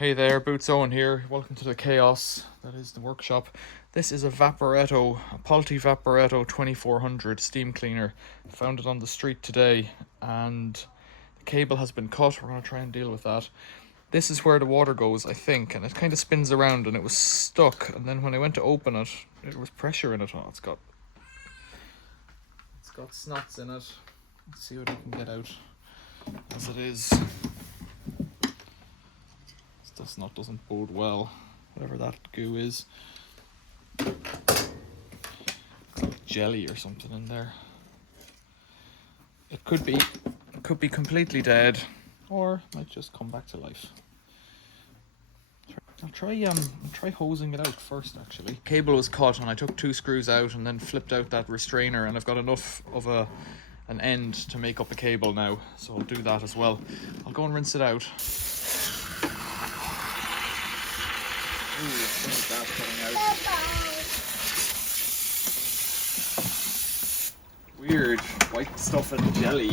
Hey there, Boots Owen here. Welcome to the chaos that is the workshop. This is a Vaporetto, a Polti Vaporetto 2400 steam cleaner. Found it on the street today and the cable has been cut. We're going to try and deal with that. This is where the water goes, I think, and it kind of spins around and it was stuck. And then when I went to open it, there was pressure in it. Oh, it's got snots in it. Let's see what I can get out as it is. This nut doesn't bode well, whatever that goo is. It's like jelly or something in there. It could be completely dead, or might just come back to life. I'll try hosing it out first. Actually, cable was cut, and I took 2 screws out, and then flipped out that restrainer, and I've got enough of an end to make up a cable now, so I'll do that as well. I'll go and rinse it out. Ooh, that coming out. Weird white stuff and jelly.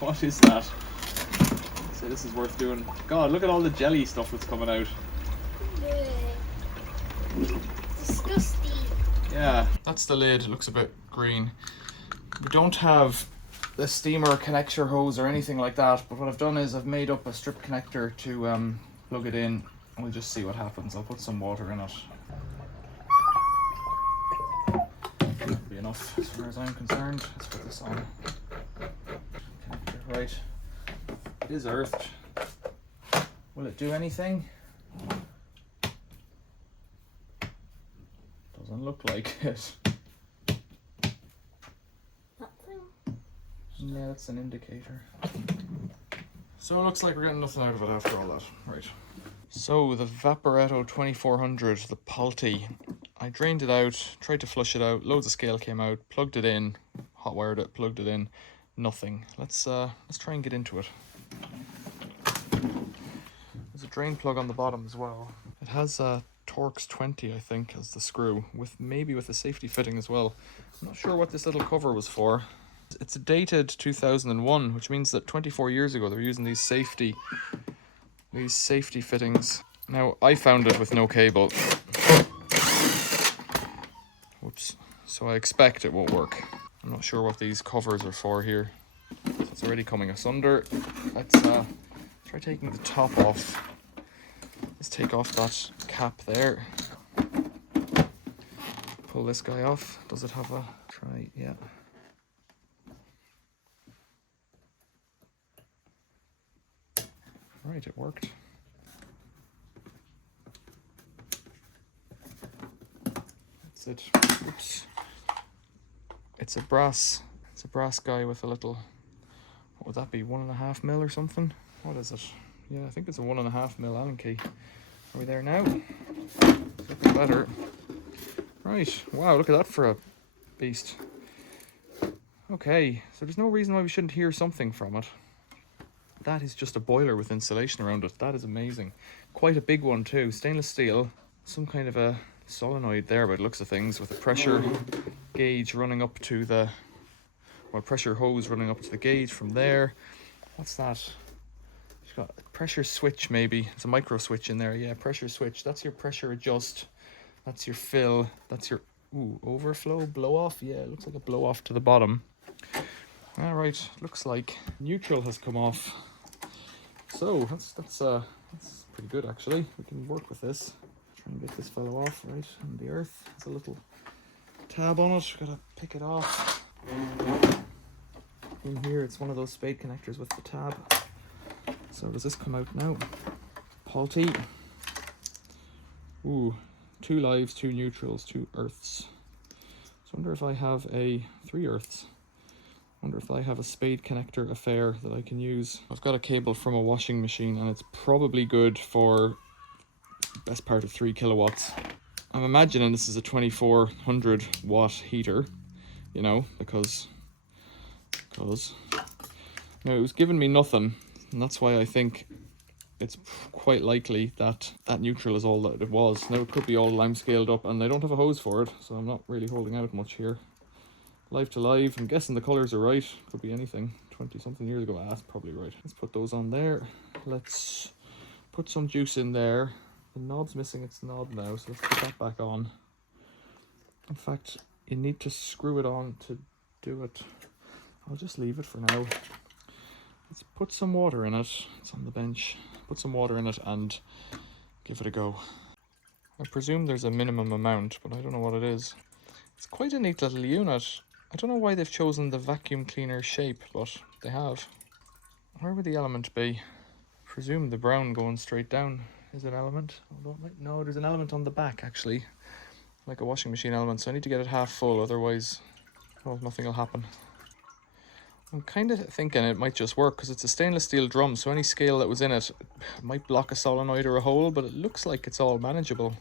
What is that? So this is worth doing. God, look at all the jelly stuff that's coming out. Disgusting. Yeah, that's the lid. It looks a bit green. We don't have the steamer connector hose or anything like that, but what I've done is I've made up a strip connector to plug it in. We'll just see what happens. I'll put some water in it. That'll be enough as far as I'm concerned. Let's put this on. Connector, right. It is earthed. Will it do anything? Doesn't look like it. Nothing. Yeah, that's an indicator. So it looks like we're getting nothing out of it after all that. Right. So the Vaporetto 2400, the Polti, I drained it out, tried to flush it out, loads of scale came out, plugged it in, hot wired it, plugged it in, nothing. Let's try and get into it. There's a drain plug on the bottom as well. It has a Torx 20, I think, as the screw, maybe with a safety fitting as well. I'm not sure what this little cover was for. It's dated 2001, which means that 24 years ago they were using these safety fittings. Now, I found it with no cable. Whoops. So I expect it won't work. I'm not sure what these covers are for here. So it's already coming asunder. Let's try taking the top off. Let's take off that cap there. Pull this guy off. Does it have a try? Yeah. Right, it worked. That's it. Oops. It's a brass guy with a little, what would that be, 1.5 mil or something? What is it? Yeah, I think it's a 1.5 mil Allen key. Are we there now? It's looking better. Right, wow, look at that for a beast. Okay, so there's no reason why we shouldn't hear something from it. That is just a boiler with insulation around it. That is amazing. Quite a big one too. Stainless steel. Some kind of a solenoid there by the looks of things, with a pressure gauge running up to the, well, pressure hose running up to the gauge from there. What's that? You've got a pressure switch maybe. It's a micro switch in there. Yeah, pressure switch. That's your pressure adjust. That's your fill. That's your overflow, blow off. Yeah, it looks like a blow off to the bottom. All right, looks like neutral has come off. So that's pretty good actually. We can work with this. Try and get this fellow off, right? And the earth has a little tab on it. Gotta pick it off. In here, it's one of those spade connectors with the tab. So does this come out now? Polti. Ooh, 2 lives, 2 neutrals, 2 earths. So I wonder if I have 3 earths. Wonder if I have a spade connector affair that I can use. I've got a cable from a washing machine and it's probably good for best part of 3 kilowatts. I'm imagining this is a 2400 watt heater, you know, because now it was giving me nothing, and that's why I think it's quite likely that that neutral is all that it was. Now it could be all lime scaled up, and I don't have a hose for it, so I'm not really holding out much here. Live to live, I'm guessing the colours are right. Could be anything. 20 something years ago. That's probably right. Let's put those on there. Let's put some juice in there. The knob's missing its knob now, so let's put that back on. In fact, you need to screw it on to do it. I'll just leave it for now. Let's put some water in it. It's on the bench. Put some water in it and give it a go. I presume there's a minimum amount, but I don't know what it is. It's quite a neat little unit. I don't know why they've chosen the vacuum cleaner shape, but they have. Where would the element be? I presume the brown going straight down is an element. No, there's an element on the back actually, like a washing machine element, so I need to get it half full, otherwise, well, nothing will happen. I'm kind of thinking it might just work because it's a stainless steel drum, so any scale that was in it might block a solenoid or a hole, but it looks like it's all manageable.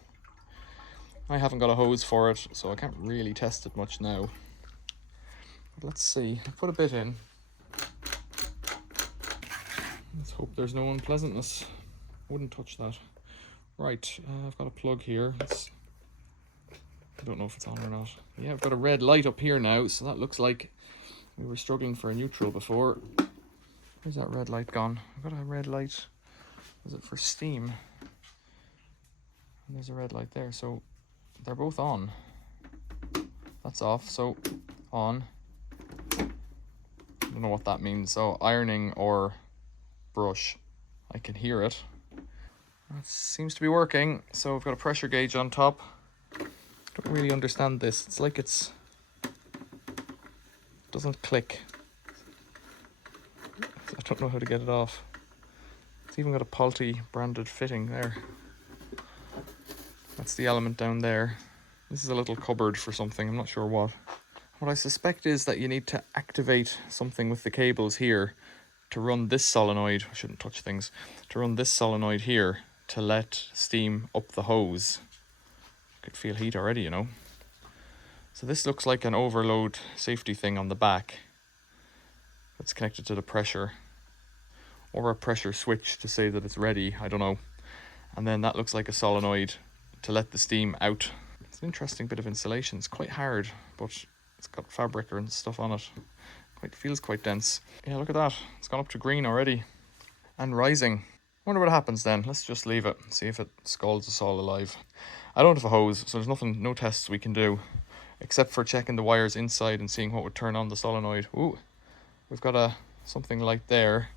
I haven't got a hose for it, so I can't really test it much now. But let's see. I put a bit in. Let's hope there's no unpleasantness. Wouldn't touch that. Right, I've got a plug here. I don't know if it's on or not. Yeah, I've got a red light up here now, so that looks like we were struggling for a neutral before. Where's that red light gone? I've got a red light. Is it for steam? And there's a red light there, so they're both on. That's off, so on. I don't know what that means. So ironing or brush. I can hear it. That seems to be working. So we've got a pressure gauge on top. Don't really understand this. It's like it doesn't click. I don't know how to get it off. It's even got a Polti branded fitting there. That's the element down there. This is a little cupboard for something, I'm not sure what. What I suspect is that you need to activate something with the cables here to run this solenoid. I shouldn't touch things. To run this solenoid here to let steam up the hose. I could feel heat already, you know. So this looks like an overload safety thing on the back that's connected to the pressure, or a pressure switch to say that it's ready, I don't know. And then that looks like a solenoid to let the steam out. It's an interesting bit of insulation. It's quite hard, but it's got fabric and stuff on it. Feels quite dense. Yeah, look at that. It's gone up to green already and rising. Wonder what happens then. Let's just leave it, see if it scalds us all alive. I don't have a hose, so there's no tests we can do except for checking the wires inside and seeing what would turn on the solenoid. Ooh, we've got something light there,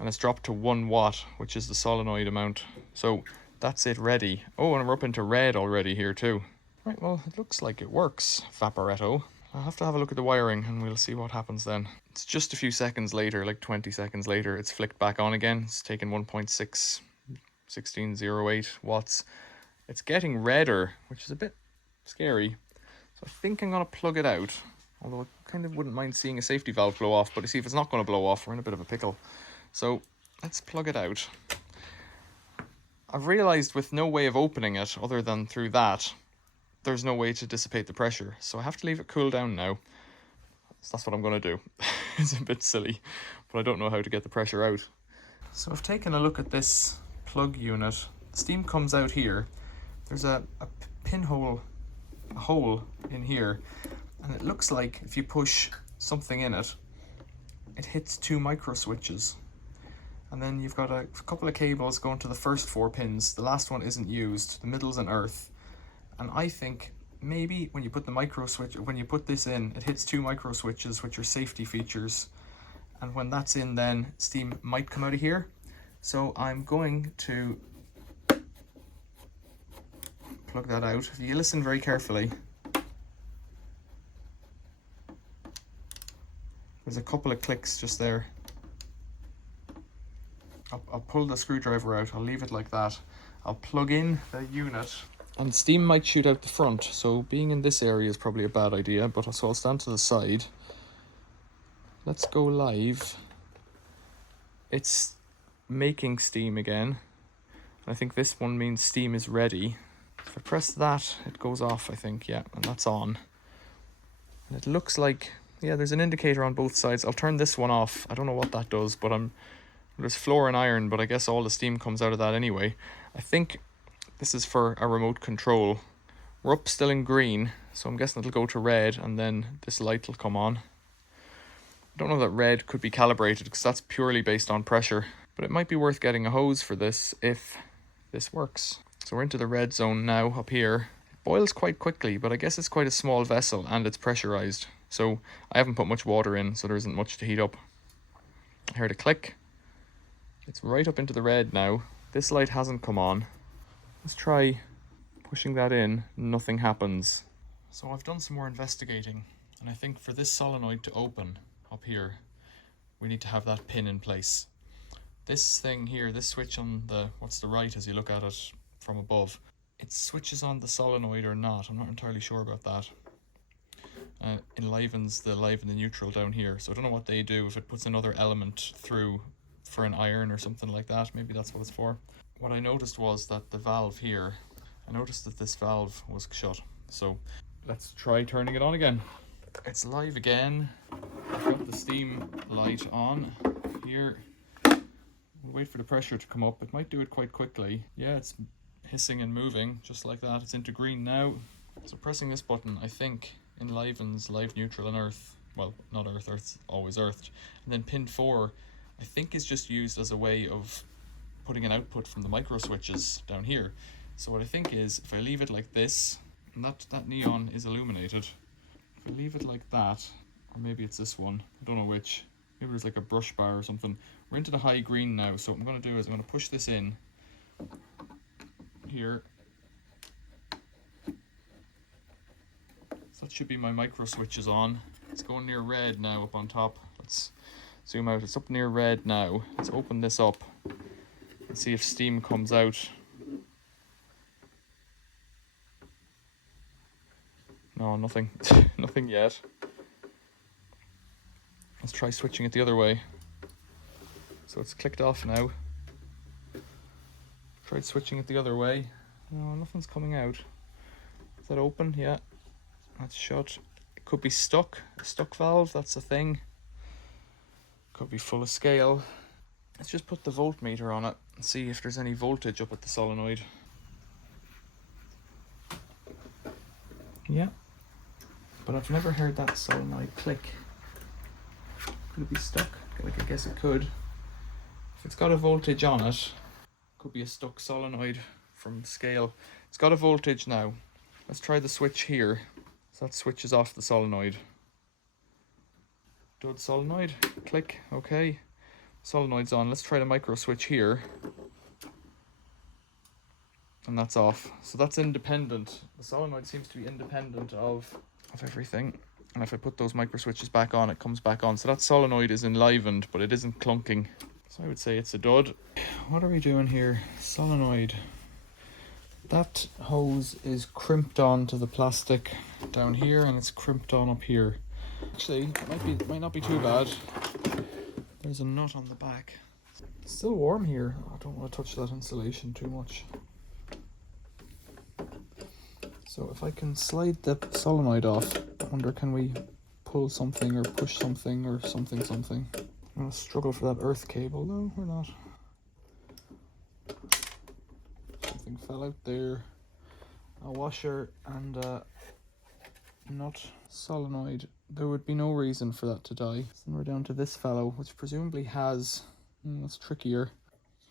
and it's dropped to 1 watt, which is the solenoid amount. So that's it ready. Oh, and we're up into red already here too. Right, well, it looks like it works, Vaporetto. I'll have to have a look at the wiring and we'll see what happens then. It's just a few seconds later, like 20 seconds later, it's flicked back on again. It's taken 1608 watts. It's getting redder, which is a bit scary. So I think I'm going to plug it out. Although I kind of wouldn't mind seeing a safety valve blow off, but you see, if it's not going to blow off, we're in a bit of a pickle. So let's plug it out. I've realized with no way of opening it other than through that, there's no way to dissipate the pressure. So I have to leave it cool down now. So that's what I'm going to do. It's a bit silly, but I don't know how to get the pressure out. So I've taken a look at this plug unit. Steam comes out here. There's a pinhole, a hole in here, and it looks like if you push something in it, it hits 2 micro switches. And then you've got a couple of cables going to the first 4 pins. The last one isn't used. The middle's an earth. And I think maybe when you put the micro switch, when you put this in, it hits 2 micro switches, which are safety features. And when that's in, then steam might come out of here. So I'm going to plug that out. If you listen very carefully, there's a couple of clicks just there. I'll pull the screwdriver out. I'll leave it like that. I'll plug in the unit. And steam might shoot out the front, so being in this area is probably a bad idea, but so I'll stand to the side. Let's go live. It's making steam again. I think this one means steam is ready. If I press that, it goes off, I think, yeah, and that's on. And it looks like, yeah, there's an indicator on both sides. I'll turn this one off. I don't know what that does, but there's floor and iron, but I guess all the steam comes out of that anyway. I think this is for a remote control. We're up still in green, so I'm guessing it'll go to red, and then this light will come on. I don't know that red could be calibrated, because that's purely based on pressure. But it might be worth getting a hose for this if this works. So we're into the red zone now up here. It boils quite quickly, but I guess it's quite a small vessel and it's pressurized. So I haven't put much water in, so there isn't much to heat up. I heard a click. It's right up into the red now. This light hasn't come on. Let's try pushing that in. Nothing happens. So I've done some more investigating, and I think for this solenoid to open up here, we need to have that pin in place. This thing here, this switch on the, what's the right as you look at it from above, it switches on the solenoid or not. I'm not entirely sure about that. Enlivens the live and the neutral down here. So I don't know what they do, if it puts another element through for an iron or something like that. Maybe that's what it's for. What I noticed was that the valve here, I noticed that this valve was shut. So let's try turning it on again. It's live again. I've got the steam light on here. We'll wait for the pressure to come up. It might do it quite quickly. Yeah, it's hissing and moving just like that. It's into green now. So pressing this button, I think, enlivens live, neutral and earth. Well, not earth, earth's always earthed. And then pin 4, I think, is just used as a way of putting an output from the micro switches down here. So what I think is, if I leave it like this, and that neon is illuminated, if I leave it like that, or maybe it's this one, I don't know which, maybe there's like a brush bar or something. We're into the high green now, so what I'm going to do is I'm going to push this in here. So that should be my micro switches on. It's going near red now up on top. Let's zoom out. It's up near red now. Let's open this up and see if steam comes out. No, nothing. Nothing yet. Let's try switching it the other way. So it's clicked off now. Tried switching it the other way. No, nothing's coming out. Is that open? Yeah. That's shut. It could be stuck. A stuck valve, that's a thing. Could be full of scale. Let's just put the voltmeter on it and see if there's any voltage up at the solenoid. Yeah. But I've never heard that solenoid click. Could it be stuck? Like, I guess it could. If it's got a voltage on it, could be a stuck solenoid from scale. It's got a voltage now. Let's try the switch here. So that switches off the solenoid. Dud solenoid, click, okay. Solenoid's on. Let's try the micro switch here. And that's off. So that's independent. The solenoid seems to be independent of everything. And if I put those micro switches back on, it comes back on. So that solenoid is enlivened, but it isn't clunking. So I would say it's a dud. What are we doing here? Solenoid. That hose is crimped onto the plastic down here, and it's crimped on up here. Actually, it might not be too bad. There's a nut on the back. It's still warm here. I don't want to touch that insulation too much. So if I can slide the solenoid off, I wonder, can we pull something or push something or something. I'm gonna struggle for that earth cable. No, we're not. Something fell out there. A washer and a nut. Solenoid. There would be no reason for that to die. Then we're down to this fellow, which presumably has... that's trickier.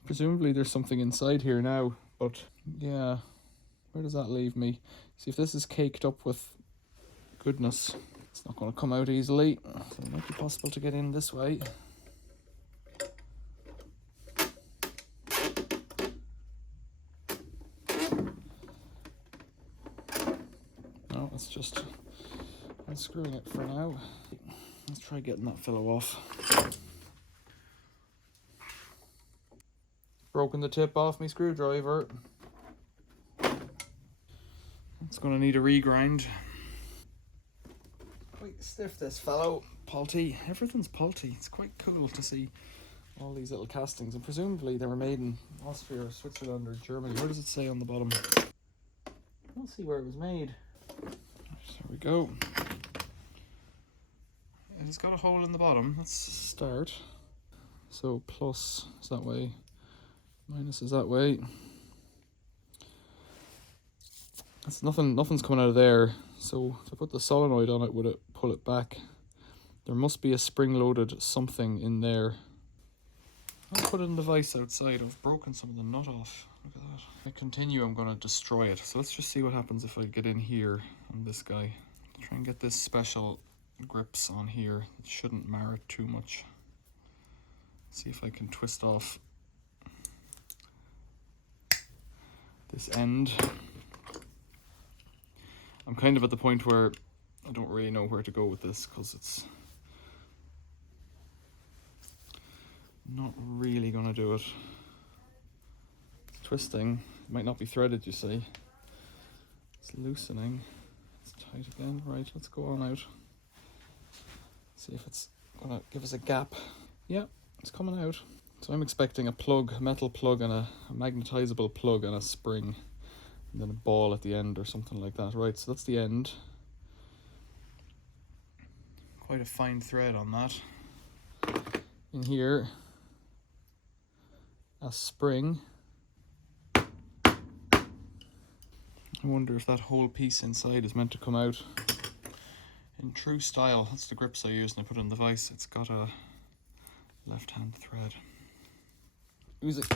Presumably there's something inside here now, but yeah, where does that leave me? See, if this is caked up with goodness, it's not going to come out easily. So it might be possible to get in this way. No, it's just unscrewing it for now. Let's try getting that fellow off. Broken the tip off my screwdriver. It's going to need a regrind. Quite stiff, this fellow. Polti. Everything's Polti. It's quite cool to see all these little castings, and presumably they were made in Austria or Switzerland or Germany. Where does it say on the bottom? I don't see where it was made. There we go. It's got a hole in the bottom. Let's start. So plus is that way, minus is that way. That's nothing's coming out of there. So if I put the solenoid on it, would it pull it back? There must be a spring-loaded something in there. I'll put it in the vise outside. I've broken some of the nut off. Look at that. If I continue, I'm going to destroy it. So let's just see what happens if I get in here on this guy. Try and get this special grips on here. It shouldn't mar it too much. See if I can twist off this end. I'm kind of at the point where I don't really know where to go with this because it's not really gonna do it. It's twisting. It might not be threaded, you see. It's loosening. It's tight again. Right, let's go on out. See if it's gonna give us a gap. Yeah, it's coming out. So I'm expecting a plug, a metal plug and a magnetizable plug and a spring. And then a ball at the end or something like that. Right, so that's the end. Quite a fine thread on that. In here, a spring. I wonder if that whole piece inside is meant to come out in true style. That's the grips I used and I put it in the vise. It's got a left-hand thread.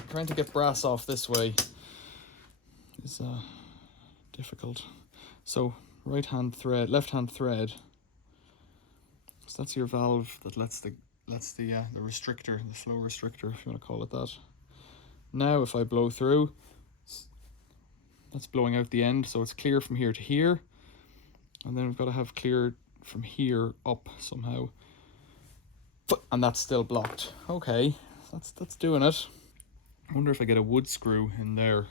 Trying to get brass off this way is difficult. So right-hand thread, left-hand thread. So that's your valve that lets the restrictor, the flow restrictor, if you want to call it that. Now if I blow through, that's blowing out the end, so it's clear from here to here, and then we've got to have clear from here up somehow, and that's still blocked. Okay, that's doing it. I wonder if I get a wood screw in there,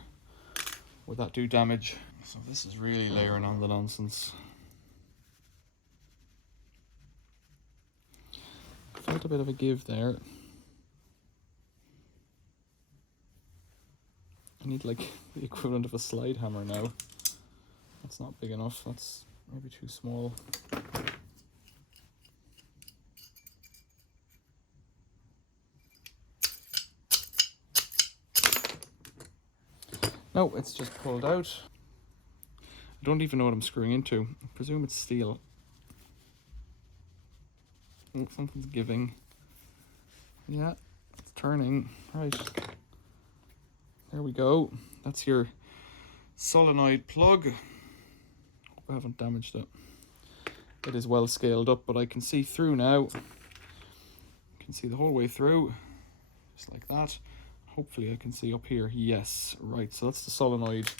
would that do damage? So this is really layering on the nonsense. Felt a bit of a give there. I need like the equivalent of a slide hammer now. That's not big enough, that's maybe too small. No, it's just pulled out. I don't even know what I'm screwing into. I presume it's steel. Oh, something's giving. Yeah, it's turning. Right. There we go. That's your solenoid plug. Hope I haven't damaged it. It is well scaled up, but I can see through now. I can see the whole way through, just like that. Hopefully I can see up here. Yes, right, so that's the solenoid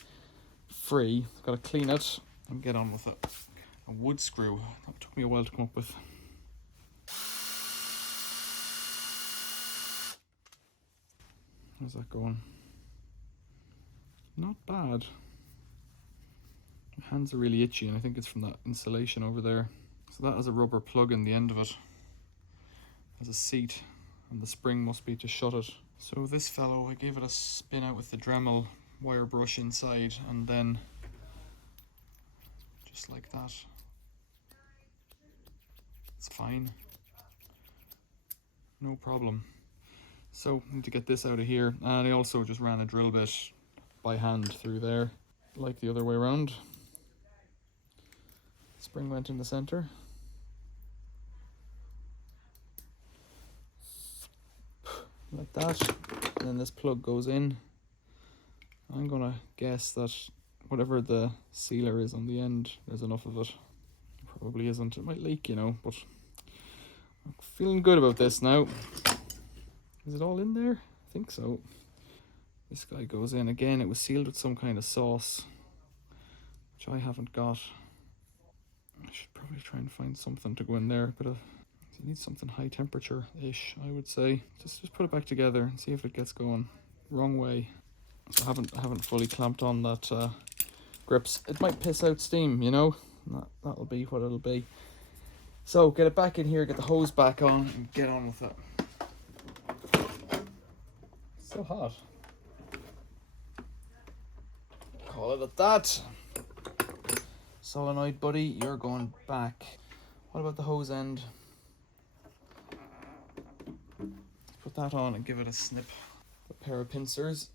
free. I've got to clean it and get on with it. A wood screw. That took me a while to come up with. How's that going? Not bad. My hands are really itchy and I think it's from that insulation over there. So that has a rubber plug in the end of it. Has a seat and the spring must be to shut it. So this fellow, I gave it a spin out with the Dremel wire brush inside and then just like that. It's fine. No problem. So I need to get this out of here, and I also just ran a drill bit by hand through there, like the other way around. Spring went in the center. Like that, and then this plug goes in. I'm gonna guess that whatever the sealer is on the end, there's enough of it. Probably isn't, it might leak, you know, but I'm feeling good about this now. Is it all in there? I think so. This guy goes in again. It was sealed with some kind of sauce, which I haven't got. I should probably try and find something to go in there. But you need something high temperature-ish, I would say. Just put it back together and see if it gets going. Wrong way. So I haven't fully clamped on that grips. It might piss out steam, you know. That'll be what it'll be. So get it back in here, get the hose back on, and get on with it. It's so hot. Call it at that. Solenoid buddy, you're going back. What about the hose end? Put that on and give it a snip. A pair of pincers.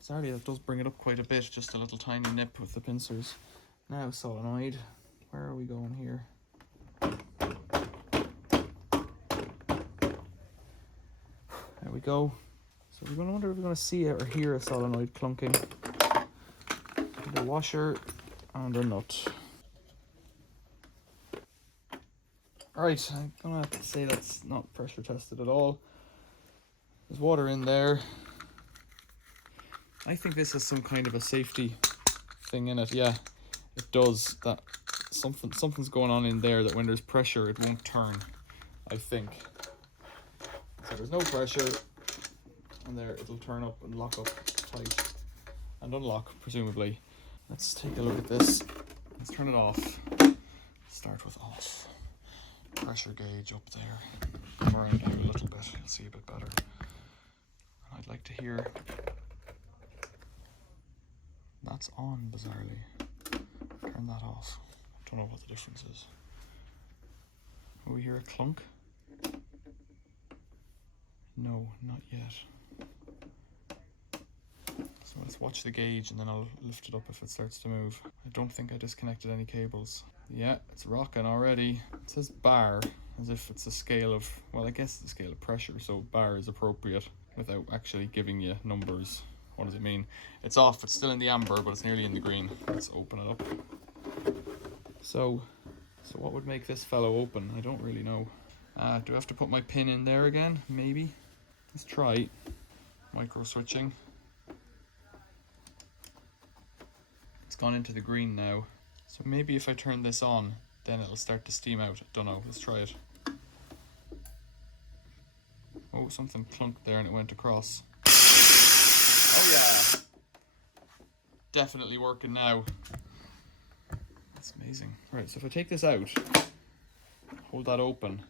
Sorry, that does bring it up quite a bit, just a little tiny nip with the pincers. Now solenoid, where are we going here? There we go. So we're going to wonder if we're going to see or hear a solenoid clunking. The washer and a nut. Alright, I'm going to have to say that's not pressure tested at all. There's water in there. I think this has some kind of a safety thing in it. Yeah, it does. That something's going on in there that when there's pressure it won't turn, I think. So there's no pressure, and there it'll turn up and lock up tight and unlock, presumably. Let's take a look at this. Let's turn it off. Start with off. Pressure gauge up there. Come around here a little bit, you'll see a bit better. I'd like to hear. That's on, bizarrely. Turn that off. Don't know what the difference is. Will we hear a clunk? No, not yet. So let's watch the gauge and then I'll lift it up if it starts to move. I don't think I disconnected any cables. Yeah, it's rocking already. It says bar, as if it's a scale of, well, I guess it's a scale of pressure, so bar is appropriate without actually giving you numbers. What does it mean? It's off, it's still in the amber, but it's nearly in the green. Let's open it up. So what would make this fellow open? I don't really know. Do I have to put my pin in there again? Maybe. Let's try micro switching. It's gone into the green now. So maybe if I turn this on, then it'll start to steam out. Don't know, let's try it. Oh, something clunked there and it went across. Oh yeah! Definitely working now. That's amazing. Right, so if I take this out, hold that open,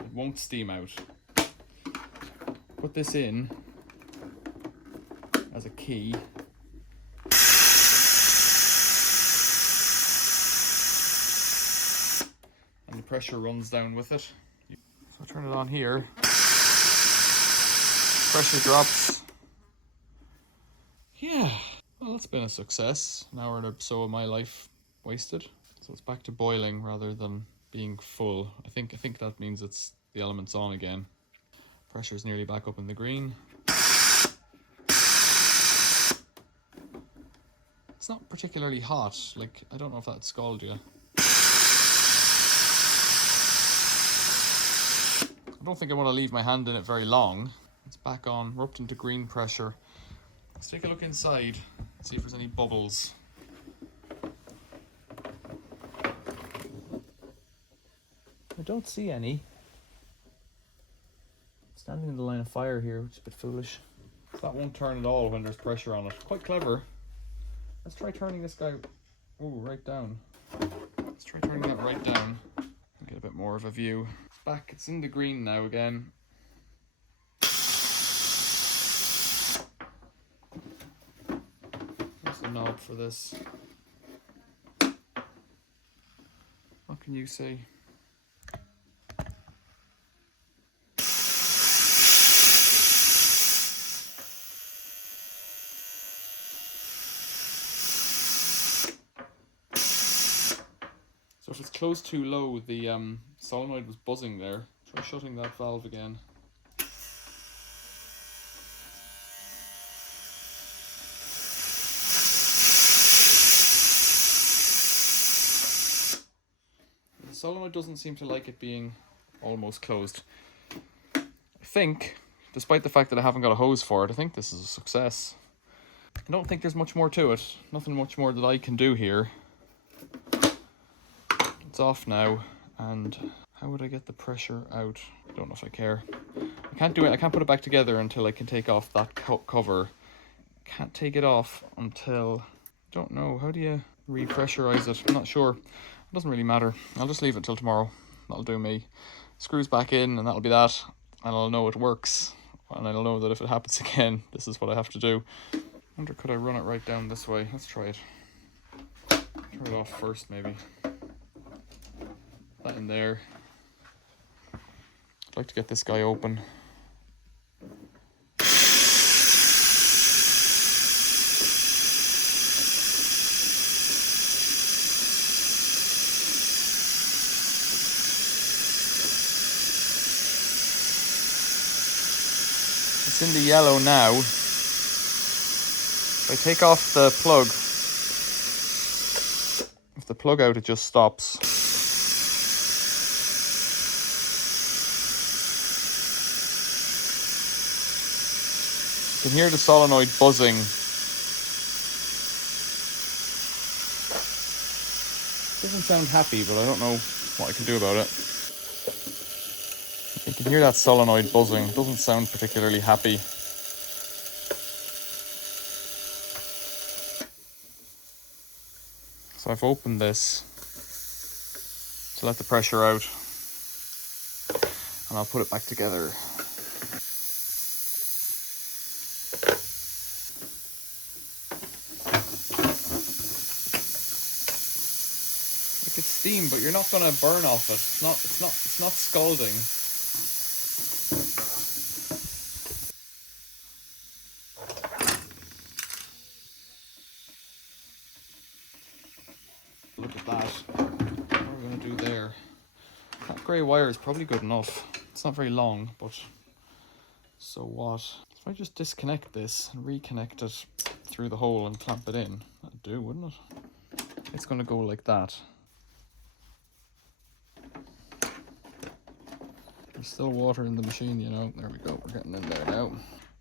it won't steam out. Put this in as a key. And the pressure runs down with it. So I turn it on here. Pressure drops. Yeah, well, that's been a success. An hour or so of my life wasted. So it's back to boiling rather than being full. I think that means it's the element's on again. Pressure's nearly back up in the green. It's not particularly hot. Like, I don't know if that scalded you. I don't think I want to leave my hand in it very long. It's back on. We're up into green pressure. Let's take a look inside, see if there's any bubbles. I don't see any. Standing in the line of fire here, which is a bit foolish. That won't turn at all when there's pressure on it. Quite clever. Let's try turning this guy right down. Let's try turning that right down and get a bit more of a view. It's back, it's in the green now again. There's the knob for this. What can you say? So if it's closed too low, the solenoid was buzzing there. Try shutting that valve again. The solenoid doesn't seem to like it being almost closed. I think, despite the fact that I haven't got a hose for it, I think this is a success. I don't think there's much more to it. Nothing much more that I can do here. It's off now, and how would I get the pressure out? I don't know if I care. I can't do it. I can't put it back together until I can take off that cover. Can't take it off until, I don't know, how do you repressurize it? I'm not sure. It doesn't really matter. I'll just leave it till tomorrow. That'll do me. Screws back in and that'll be that. And I'll know it works. And I'll know that if it happens again, this is what I have to do. I wonder, could I run it right down this way? Let's try it. Turn it off first, maybe. That in there. I'd like to get this guy open. It's in the yellow now. If I take off the plug, if the plug out, it just stops. You can hear the solenoid buzzing. Doesn't sound happy, but I don't know what I can do about it. You can hear that solenoid buzzing. It doesn't sound particularly happy. So I've opened this to let the pressure out, and I'll put it back together. It's steam, but you're not gonna burn off it. It's not scalding. Look at that. What are we gonna do there? That grey wire is probably good enough. It's not very long, but so what? If I just disconnect this and reconnect it through the hole and clamp it in, that'd do, wouldn't it? It's gonna go like that. There's still water in the machine, you know. There we go, we're getting in there now.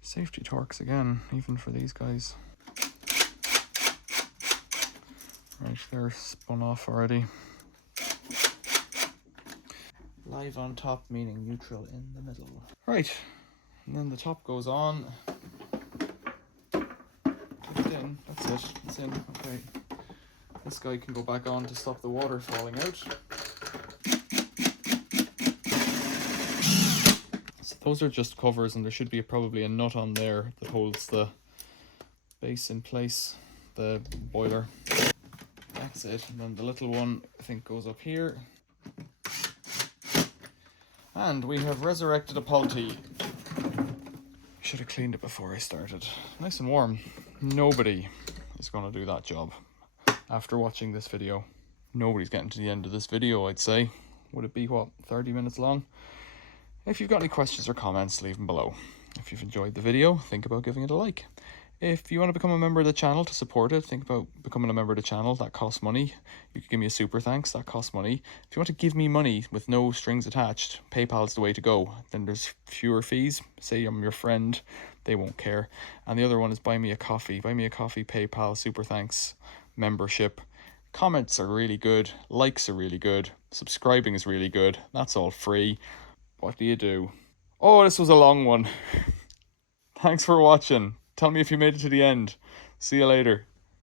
Safety torques again, even for these guys. Right, they're spun off already. Live on top meaning neutral in the middle. Right, and then the top goes on. Click it in, that's it, it's in, okay. This guy can go back on to stop the water falling out. So those are just covers, and there should be probably a nut on there that holds the base in place, the boiler. That's it, and then the little one I think goes up here. And we have resurrected a Polti. Should have cleaned it before I started. Nice and warm. Nobody is going to do that job. After watching this video, nobody's getting to the end of this video, I'd say. Would it be, what, 30 minutes long? If you've got any questions or comments, leave them below. If you've enjoyed the video, think about giving it a like. If you want to become a member of the channel to support it, think about becoming a member of the channel. That costs money. You could give me a super thanks. That costs money. If you want to give me money with no strings attached, PayPal's the way to go. Then there's fewer fees. Say I'm your friend, they won't care. And the other one is buy me a coffee. Buy me a coffee, PayPal, super thanks, membership. Comments are really good. Likes are really good. Subscribing is really good. That's all free. What do you do? Oh, this was a long one. Thanks for watching. Tell me if you made it to the end. See you later.